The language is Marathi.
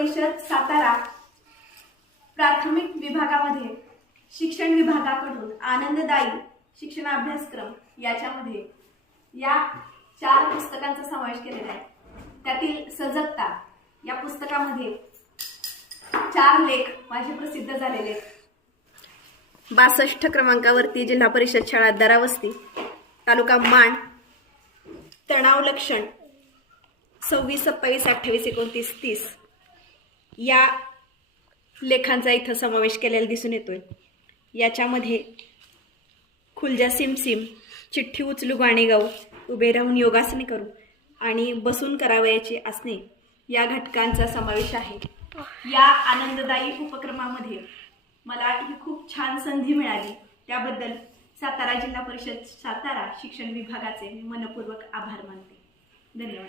परिषद सातारा प्राथमिक विभागामध्ये शिक्षण विभागाकडून आनंददायी शिक्षण अभ्यासक्रम याच्यामध्ये या 4 पुस्तकांचा समावेश केलेला आहे। त्यातील सजगता या पुस्तकामध्ये 4 लेख माझे प्रसिद्ध झालेले आहेत। 62 क्रमांकावरती जिल्हा परिषद शाळा दरावस्ती, तालुका माण, तणाव लक्षण 26, 27, 28, 29, 30 या लेखांचा इथं समावेश केलेला दिसून येतोय। याच्यामध्ये खुलजा सिमसिम, चिठ्ठी उचलू गाणे गाऊ, उभे राहून योगासने करू आणि बसून करावयाचे असणे या घटकांचा समावेश आहे। या आनंददायी उपक्रमामध्ये मला ही खूप छान संधी मिळाली, त्याबद्दल सातारा जिल्हा परिषद सातारा शिक्षण विभागाचे मी मनपूर्वक आभार मानते। धन्यवाद।